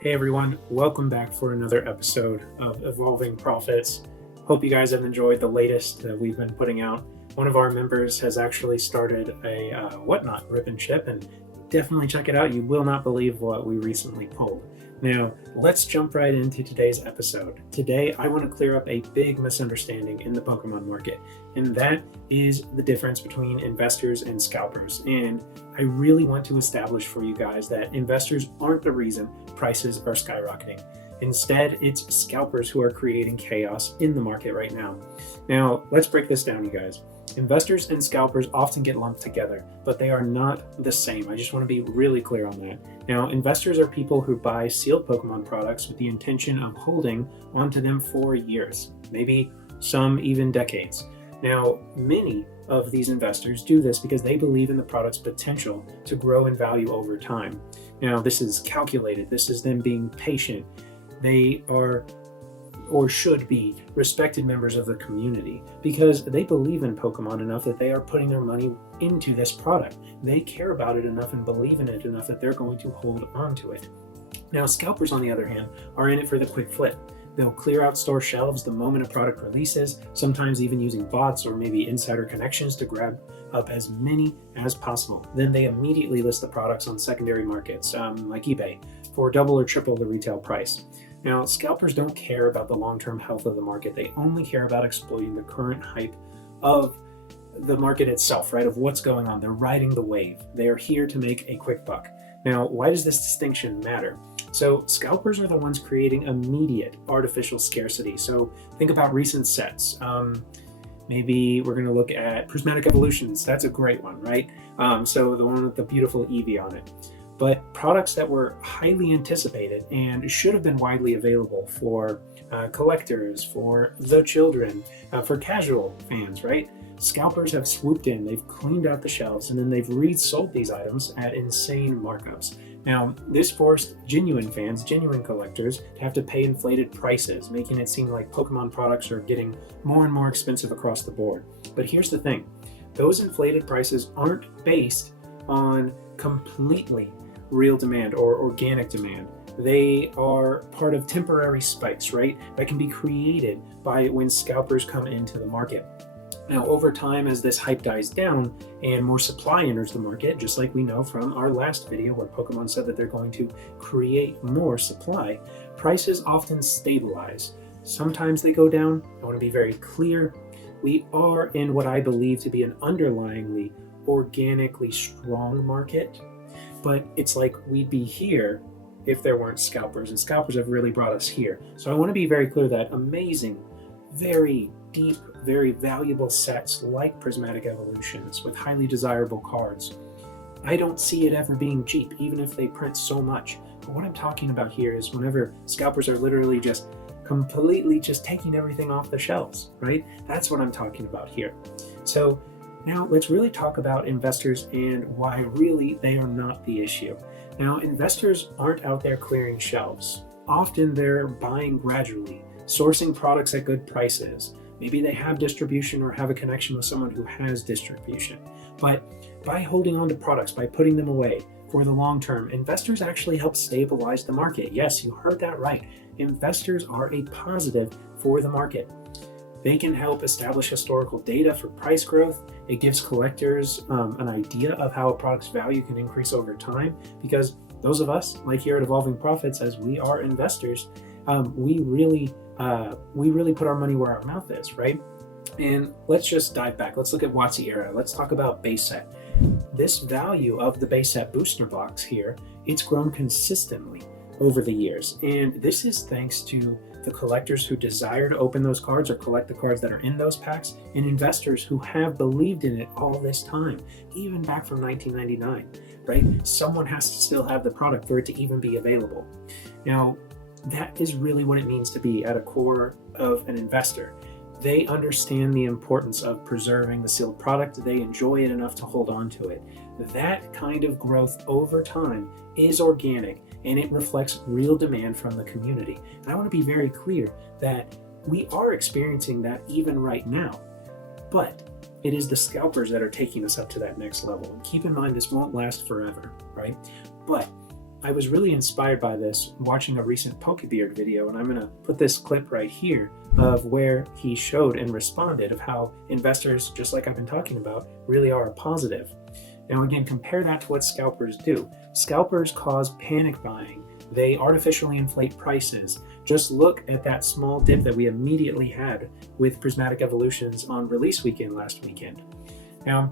Hey everyone, welcome back for another episode of Evolving Profits. Hope you guys have enjoyed the latest that we've been putting out. One of our members has actually started a whatnot rip and ship, and definitely check it out. You will not believe what we recently pulled. Now, let's jump right into today's episode. Today, I want to clear up a big misunderstanding in the Pokemon market, and that is the difference between investors and scalpers. And I really want to establish for you guys that investors aren't the reason prices are skyrocketing. Instead, it's scalpers who are creating chaos in the market right now. Now, let's break this down, you guys. Investors and scalpers often get lumped together, but they are not the same. I just want to be really clear on that. Now, investors are people who buy sealed Pokemon products with the intention of holding onto them for years, maybe some even decades. Now, many of these investors do this because they believe in the product's potential to grow in value over time. Now, this is calculated. This is them being patient. They are or should be respected members of the community because they believe in Pokemon enough that they are putting their money into this product. They care about it enough and believe in it enough that they're going to hold on to it. Now, scalpers, on the other hand, are in it for the quick flip. They'll clear out store shelves the moment a product releases, sometimes even using bots or maybe insider connections to grab up as many as possible. Then they immediately list the products on secondary markets like eBay for double or triple the retail price. Now, scalpers don't care about the long-term health of the market. They only care about exploiting the current hype of the market itself, right? Of what's going on. They're riding the wave. They are here to make a quick buck. Now, why does this distinction matter? So scalpers are the ones creating immediate artificial scarcity. So think about recent sets. Maybe we're going to look at Prismatic Evolutions. That's a great one, right? So the one with the beautiful Eevee on it. But products that were highly anticipated and should have been widely available for collectors, for the children, for casual fans, right? Scalpers have swooped in, they've cleaned out the shelves, and then they've resold these items at insane markups. Now, this forced genuine fans, genuine collectors, to have to pay inflated prices, making it seem like Pokemon products are getting more and more expensive across the board. But here's the thing, those inflated prices aren't based on completely real demand or organic demand. They are part of temporary spikes, right? That can be created by when scalpers come into the market. Now, over time, as this hype dies down and more supply enters the market, just like we know from our last video where Pokemon said that they're going to create more supply, prices often stabilize. Sometimes they go down. I want to be very clear. We are in what I believe to be an underlyingly organically strong market, but it's like we'd be here if there weren't scalpers, and scalpers have really brought us here. So I want to be very clear that amazing, very deep, very valuable sets like Prismatic Evolutions with highly desirable cards, I don't see it ever being cheap, even if they print so much. But what I'm talking about here is whenever scalpers are literally just completely just taking everything off the shelves, right? That's what I'm talking about here. So now let's really talk about investors and why really they are not the issue. Now, investors aren't out there clearing shelves. Often they're buying gradually, sourcing products at good prices. Maybe they have distribution or have a connection with someone who has distribution. But by holding on to products, by putting them away for the long term, investors actually help stabilize the market. Yes, you heard that right. Investors are a positive for the market. They can help establish historical data for price growth. It gives collectors an idea of how a product's value can increase over time, because those of us, like here at Evolving Profits, as we are investors, we really put our money where our mouth is, right? And let's just dive back. Let's look at WotC era. Let's talk about base set. This value of the base set booster box here, it's grown consistently over the years. And this is thanks to the collectors who desire to open those cards or collect the cards that are in those packs, and investors who have believed in it all this time, even back from 1999, right? Someone has to still have the product for it to even be available. Now, that is really what it means to be at a core of an investor. They understand the importance of preserving the sealed product. They enjoy it enough to hold on to it. That kind of growth over time is organic, and it reflects real demand from the community. And I want to be very clear that we are experiencing that even right now, but it is the scalpers that are taking us up to that next level. And keep in mind, this won't last forever, right? But I was really inspired by this watching a recent Pokebeard video, and I'm going to put this clip right here of where he showed and responded of how investors, just like I've been talking about, really are a positive. Now again, compare that to what scalpers do. Scalpers cause panic buying. They artificially inflate prices. Just look at that small dip that we immediately had with Prismatic Evolutions on release weekend last weekend. Now,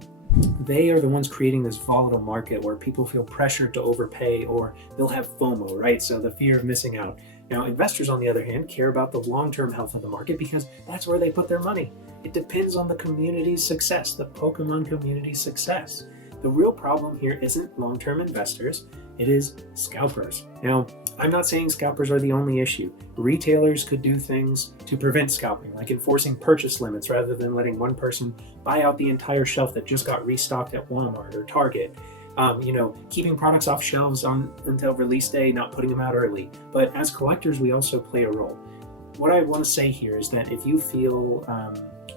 they are the ones creating this volatile market where people feel pressured to overpay, or they'll have FOMO, right? So the fear of missing out. Now, investors, on the other hand, care about the long-term health of the market because that's where they put their money. It depends on the community's success, the Pokemon community's success. The real problem here isn't long-term investors, it is scalpers. Now, I'm not saying scalpers are the only issue. Retailers could do things to prevent scalping, like enforcing purchase limits rather than letting one person buy out the entire shelf that just got restocked at Walmart or Target. Keeping products off shelves until release day, not putting them out early. But as collectors, we also play a role. What I want to say here is that if you feel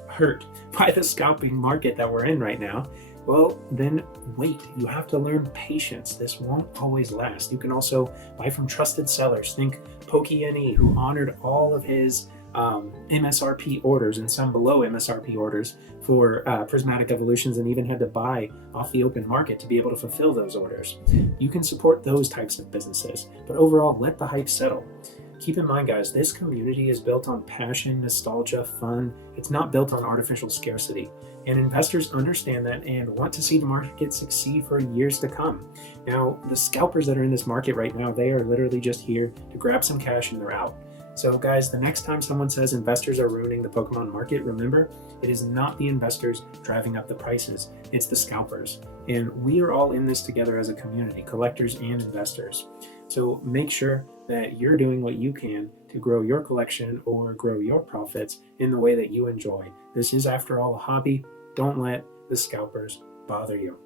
hurt by the scalping market that we're in right now, well, then wait. You have to learn patience. This won't always last. You can also buy from trusted sellers. Think PokeNE, who honored all of his MSRP orders and some below MSRP orders for Prismatic Evolutions, and even had to buy off the open market to be able to fulfill those orders. You can support those types of businesses, but overall, let the hype settle. Keep in mind, guys, this community is built on passion, nostalgia, fun. It's not built on artificial scarcity. And investors understand that and want to see the market succeed for years to come. Now, the scalpers that are in this market right now, they are literally just here to grab some cash and they're out. So guys, the next time someone says investors are ruining the Pokemon market, remember, it is not the investors driving up the prices, it's the scalpers. And we are all in this together as a community, collectors and investors. So make sure that you're doing what you can to grow your collection or grow your profits in the way that you enjoy. This is, after all, a hobby. Don't let the scalpers bother you.